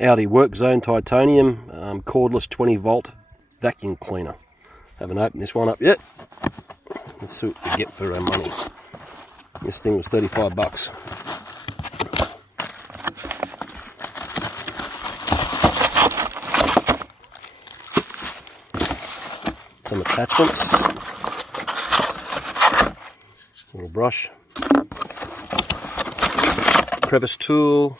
Aldi Workzone titanium cordless 20 volt vacuum cleaner. Haven't opened this one up yet. Let's see what we get for our money. This thing was 35 bucks. Some attachments. Little brush. Crevice tool.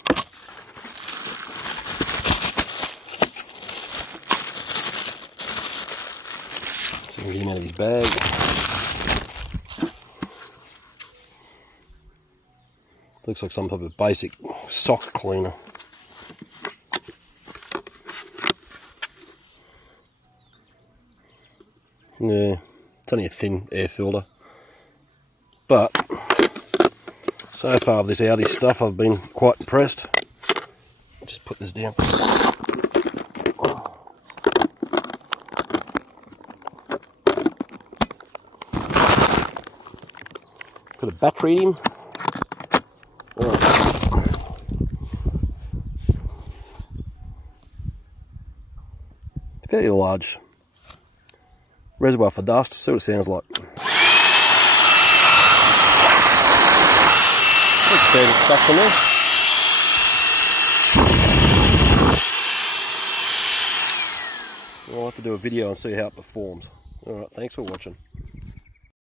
So we can get him out of his bag. Looks like some type of basic sock cleaner. Yeah, it's only a thin air filter. But so far with this Aldi stuff, I've been quite impressed. Just put this down. Put a battery in him. Fairly large reservoir for dust. See what it sounds like. That's standard stuff for me. I'll have to do a video and see how it performs. Alright, thanks for watching.